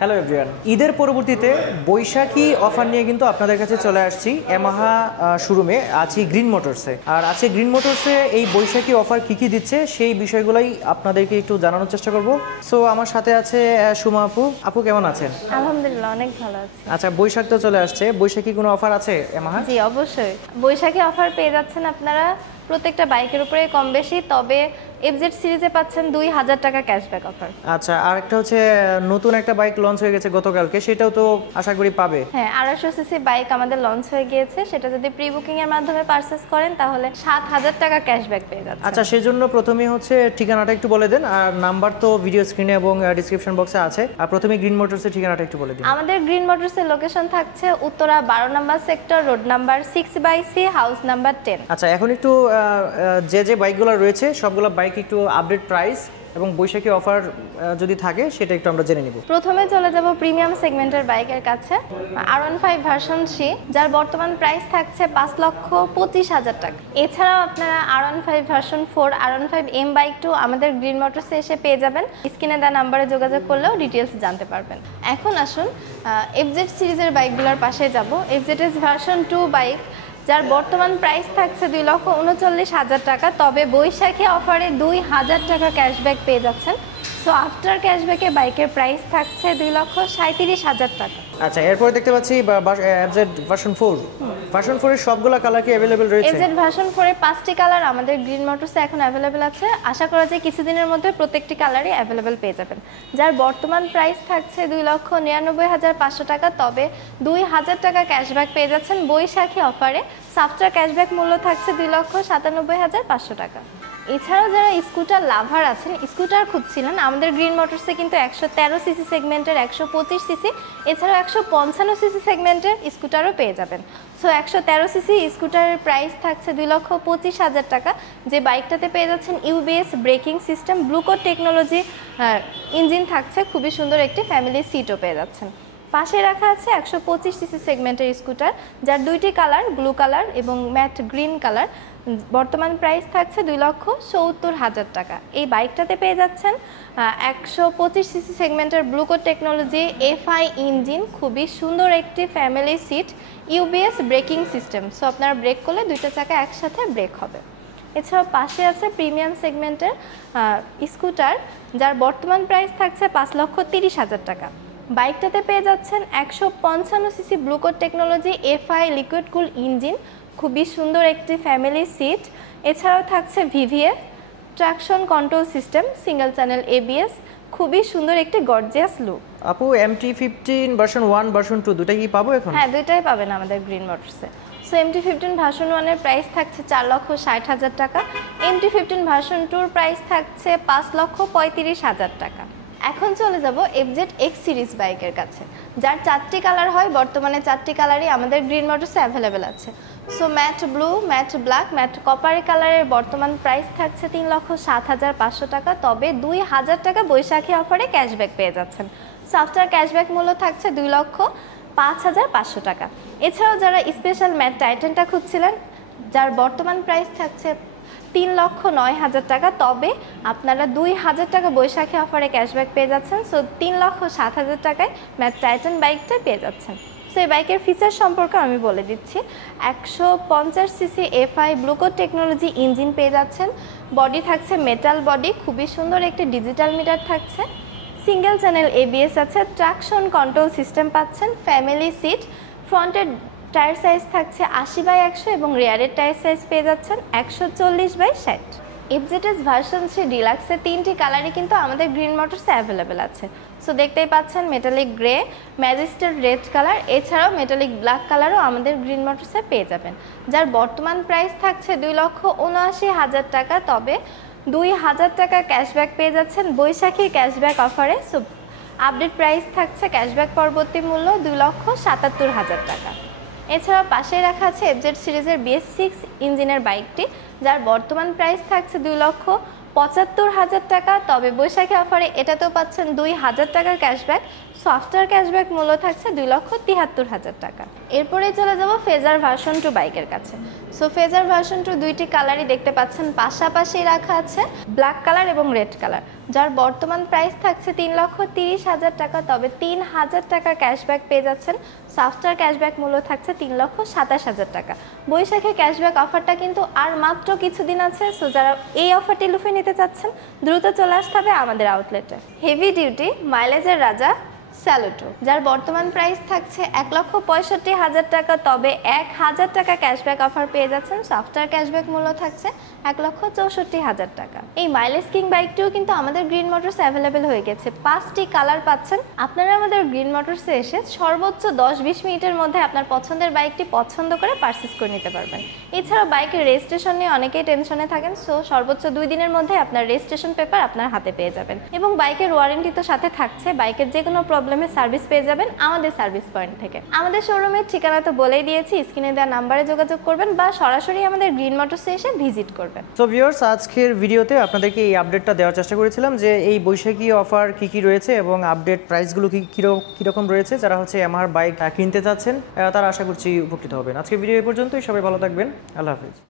Hello everyone, ঈদের পরবর্তীতে বৈশাখী offer নিয়ে কিন্তু আপনাদের কাছে চলে আসছি ইয়ামাহা শোরুমে। আছি গ্রিন মোটরসে, আর আছে গ্রিন মোটরসে এই বৈশাখী অফার কি কি দিচ্ছে সেই বিষয়গুলোই আপনাদেরকে একটু জানানোর চেষ্টা করব। সো আমার সাথে আছে সুমা আপু। আপু কেমন আছেন? আলহামদুলিল্লাহ, অনেক ভালো আছি। আচ্ছা, বৈশাখ তো চলে আসছে, বৈশাখী কোনো অফার আছে ইয়ামাহা? জি অবশ্যই, বৈশাখী অফার পেয়ে যাচ্ছেন আপনারা প্রত্যেকটা বাইকের উপরে কম বেশি, তবে এফজেড সিরিজে পাচ্ছেন 2000 টাকা ক্যাশব্যাক অফার। আচ্ছা, আর একটা হচ্ছে নতুন একটা বাইক লঞ্চ হয়ে গেছে গতকালকে, সেটাও তো আশা করি পাবে। হ্যাঁ, 250 সিসি বাইক আমাদের লঞ্চ হয়ে গিয়েছে, সেটা যদি প্রি বুকিং এর মাধ্যমে পারচেজ করেন তাহলে 7000 টাকা ক্যাশব্যাক পেয়ে যাচ্ছেন। আচ্ছা, সেজন্য প্রথমেই হচ্ছে ঠিকানাটা একটু বলে দেন, আর নাম্বার তো ভিডিও স্ক্রিনে এবং ডিসক্রিপশন বক্সে আছে। আর প্রথমে গ্রিন মোটরসের ঠিকানাটা একটু বলে দিন। আমাদের গ্রিন মোটরসের লোকেশন থাকছে উত্তরা 12 নম্বর sector, road number 6/C, house number 10। আচ্ছা, এখন একটু যে বাইকগুলো রয়েছে সবগুলো বাইক একটু আপডেট প্রাইস এবং বৈশাখী অফার যদি থাকে সেটা একটু আমরা জেনে নিব। প্রথমে চলে যাব প্রিমিয়াম সেগমেন্টের বাইকের কাছে, R15 ভার্সন 3, যার বর্তমান প্রাইস থাকছে 5,25,000 টাকা। এছাড়াও আপনারা R15 ভার্সন 4, R15M বাইক 2 আমাদের গ্রিন মোটরসে এসে পেয়ে যাবেন। স্ক্রিনে দেওয়া নাম্বারে যোগাযোগ করলেও ডিটেলস জানতে পারবেন। এখন আসুন এফজেড সিরিজের বাইকগুলোর পাশে যাব। এফজেড ভার্সন 2 বাইক, যার বর্তমান প্রাইস থাকছে 2,39,000 টাকা, তবে বৈশাখী অফারে 2000 টাকা ক্যাশব্যাক পেয়ে যাচ্ছেন। সো আফটার ক্যাশব্যাকে বাইকের প্রাইস থাকছে 2,37,000 টাকা। আচ্ছা, এরপর দেখতে পাচ্ছি এফজেড ভার্সন 4। ভার্সন 4 এর সবগুলো কালার কি अवेलेबल রয়েছে? এফজেড ভার্সন 4 এর 5টি কালার আমাদের গ্রিন মোটরসে এখন अवेलेबल আছে। আশা করা যায় কিছুদিনের মধ্যে প্রত্যেকটি কালারই अवेलेबल পেয়ে যাবেন। যার বর্তমান প্রাইস থাকছে 2,99,500 টাকা, তবে 2000 টাকা ক্যাশব্যাক পেয়ে যাচ্ছেন বৈশাখী অফারে। আফটার ক্যাশব্যাক মূল্য থাকছে 2,97,500 টাকা। এছাড়াও যারা স্কুটার লাভার আছেন, স্কুটার খুঁজছিলেন, আমাদের গ্রিন মোটরসে কিন্তু 113 সিসি সেগমেন্টের, 125 সিসি, এছাড়াও 155 সিসি সেগমেন্টের স্কুটারও পেয়ে যাবেন। সো 113 সিসি স্কুটারের প্রাইস থাকছে 2,25,000 টাকা, যে বাইকটাতে পেয়ে যাচ্ছেন UBS braking system, Blue Core technology engine থাকছে, খুবই সুন্দর একটি ফ্যামিলি সিটও পেয়ে যাচ্ছেন। পাশে রাখা আছে 125 সিসি সেগমেন্টের স্কুটার, যার দুইটি কালার, ব্লু কালার এবং ম্যাট গ্রিন কালার। বর্তমান প্রাইস থাকছে 2,70,000 টাকা। এই বাইকটাতে পেয়ে যাচ্ছেন 125 সিসি সেগমেন্টের ব্লুকোড টেকনোলজি FI ইঞ্জিন, খুবই সুন্দর একটি family seat, UBS braking system. So আপনারা ব্রেক করলে দুইটা চাকা একসাথে ব্রেক হবে। এছাড়াও পাশে আছে প্রিমিয়াম সেগমেন্টের স্কুটার, যার বর্তমান প্রাইস থাকছে 5,30,000 টাকা। বাইকটাতে পেয়ে যাচ্ছেন 155 CC Blue Core technology FI liquid cool engine, খুবই সুন্দর একটি ফ্যামিলি সিট। এছাড়াও থাকছে VVA traction control system, single channel ABS, খুবই সুন্দর একটি গর্জিয়াস লুক। আপু, MT-15 ভার্সন 1 ভার্সন 2 দুটাই কি পাবো এখন? হ্যাঁ, দুইটাই পাবেন আমাদের গ্রিন মোটরসে। সো MT-15 ভার্সন 1 এর প্রাইস থাকছে 4,60,000 টাকা, MT-15 ভার্সন 2 এর প্রাইস থাকছে 5,35,000 টাকা। এখন চলে যাব এফজেড এক্স সিরিজ বাইকের কাছে, যার 4টি কালার হয়। বর্তমানে 4টি কালারই আমাদের গ্রিন মোটরসে অ্যাভেলেবেল আছে। So matte blue, matte black, matte copper কালারের বর্তমান প্রাইস থাকছে 3,07,500 টাকা, তবে 2000 টাকা বৈশাখী অফারে ক্যাশব্যাক পেয়ে যাচ্ছেন। সো আফটার ক্যাশব্যাক মূল্য থাকছে 2,05,500 টাকা। এছাড়াও যারা স্পেশাল ম্যাট টাইটানটা খুঁজছিলেন, যার বর্তমান প্রাইস থাকছে 3,09,000 টাকা, তবে আপনারা 2000 টাকা বৈশাখী অফারে ক্যাশব্যাক পেয়ে যাচ্ছেন। সো 3,07,000 টাকায় ম্যাট টাইটান বাইকটা পেয়ে যাচ্ছেন। সো এই বাইকের ফিচার সম্পর্কে আমি বলে দিচ্ছি। 150 সিসি FI ব্লুকোড টেকনোলজি ইঞ্জিন পেয়ে যাচ্ছেন। বডি থাকছে মেটাল বডি, খুবই সুন্দর একটি ডিজিটাল মিটার থাকছে, সিঙ্গেল চ্যানেল ABS আছে, ট্রাকশন কন্ট্রোল সিস্টেম পাচ্ছেন, ফ্যামিলি সিট। ফ্রন্টের টায়ার সাইজ থাকছে 80/100 এবং রিয়ারের টায়ার সাইজ পেয়ে যাচ্ছেন 140/60। এফজেড ভার্সন 3 ডিলাক্সের 3টি কালারই কিন্তু আমাদের গ্রিন মোটরসে অ্যাভেলেবেল আছে। সো দেখতেই পাচ্ছেন মেটালিক গ্রে, ম্যাজেস্টার রেড কালার, এছাড়াও মেটালিক ব্ল্যাক কালারও আমাদের গ্রিন মোটরসে পেয়ে যাবেন। যার বর্তমান প্রাইস থাকছে 2,79,000 টাকা, তবে 2000 টাকা ক্যাশব্যাক পেয়ে যাচ্ছেন বৈশাখী ক্যাশব্যাক অফারে। সো আপডেট প্রাইস থাকছে ক্যাশব্যাক পরবর্তী মূল্য 2,77,000 টাকা। এছাড়াও পাশে রাখা আছে এফজেড সিরিজের BS6 ইঞ্জিনের বাইকটি, যার বর্তমান প্রাইস থাকছে 2,75,000 টাকা, তবে বৈশাখী অফারে এটাতেও পাচ্ছেন 2000 টাকার ক্যাশব্যাক। সো আফটার ক্যাশব্যাক মূল্য থাকছে 2,73,000 টাকা। এরপরেই চলে যাব ফেজার ভার্সন 2 বাইকের কাছে। সো ফেজার ভার্সন 2 দুইটি কালারই দেখতে পাচ্ছেন, পাশাপাশি রাখা আছে ব্ল্যাক কালার এবং রেড কালার, যার বর্তমান প্রাইস থাকছে 3,30,000 টাকা। তবে 3,000 টাকা ক্যাশব্যাক পেয়ে যাচ্ছেন। সাফটার ক্যাশব্যাক মূল্য থাকছে 3,27,000 টাকা। বৈশাখী ক্যাশব্যাক অফারটা কিন্তু আর মাত্র কিছুদিন আছে। সো যারা এই অফারটি লুফে নিতে চাচ্ছেন দ্রুত চলে আসতে হবে আমাদের আউটলেটে। হেভি ডিউটি মাইলেজের রাজা স্যালুটো, যার বর্তমান প্রাইস থাকছে 1,65,000 টাকা। তবে 1,000 টাকা ক্যাশব্যাক অফার পেয়ে যাচ্ছেন। সফটওয়্যার ক্যাশব্যাক মূল্য থাকছে 1,64,000 টাকা। এই মাইলেজ কিং বাইকটিও কিন্তু আমাদের গ্রিন মোটরস অ্যাভেলেবেল হয়ে গেছে। 5টি কালার পাচ্ছেন। আপনারা আমাদের গ্রিন মোটরসে এসে সর্বোচ্চ 10-20 মিনিটের মধ্যে আপনার পছন্দের বাইকটি পছন্দ করে পারচেজ করে নিতে পারবেন। এছাড়াও বাইকের রেজিস্ট্রেশন নিয়ে অনেকেই টেনশনে থাকেন। সো সর্বোচ্চ 2 দিনের মধ্যে আপনার রেজিস্ট্রেশন পেপার আপনার হাতে পেয়ে যাবেন। এবং বাইকের ওয়ারেন্টি তো সাথে থাকছে। বাইকের যে কোনো প্রবলেমে সার্ভিস পেয়ে যাবেন আমাদের সার্ভিস পয়েন্ট থেকে। আমাদের শোরুমের ঠিকানা তো বলেই দিয়েছি, স্ক্রিনে দেওয়া নাম্বারে যোগাযোগ করবেন বা সরাসরি আমাদের গ্রিন মোটরসে এসে ভিজিট করবেন। সো ভিউয়ার্স, আজকের ভিডিওতে আপনাদেরকে এই আপডেটটা দেওয়ার চেষ্টা করেছিলাম যে এই বৈশাখী অফার কি কি রয়েছে এবং আপডেট প্রাইসগুলো কীরকম রয়েছে। যারা হচ্ছে ইয়ামাহার বাইক কিনতে চাচ্ছেন তারা আশা করছি উপকৃত হবেন। আজকের ভিডিও এই পর্যন্তই। সবাই ভালো থাকবেন। আল্লাহ হাফিজ।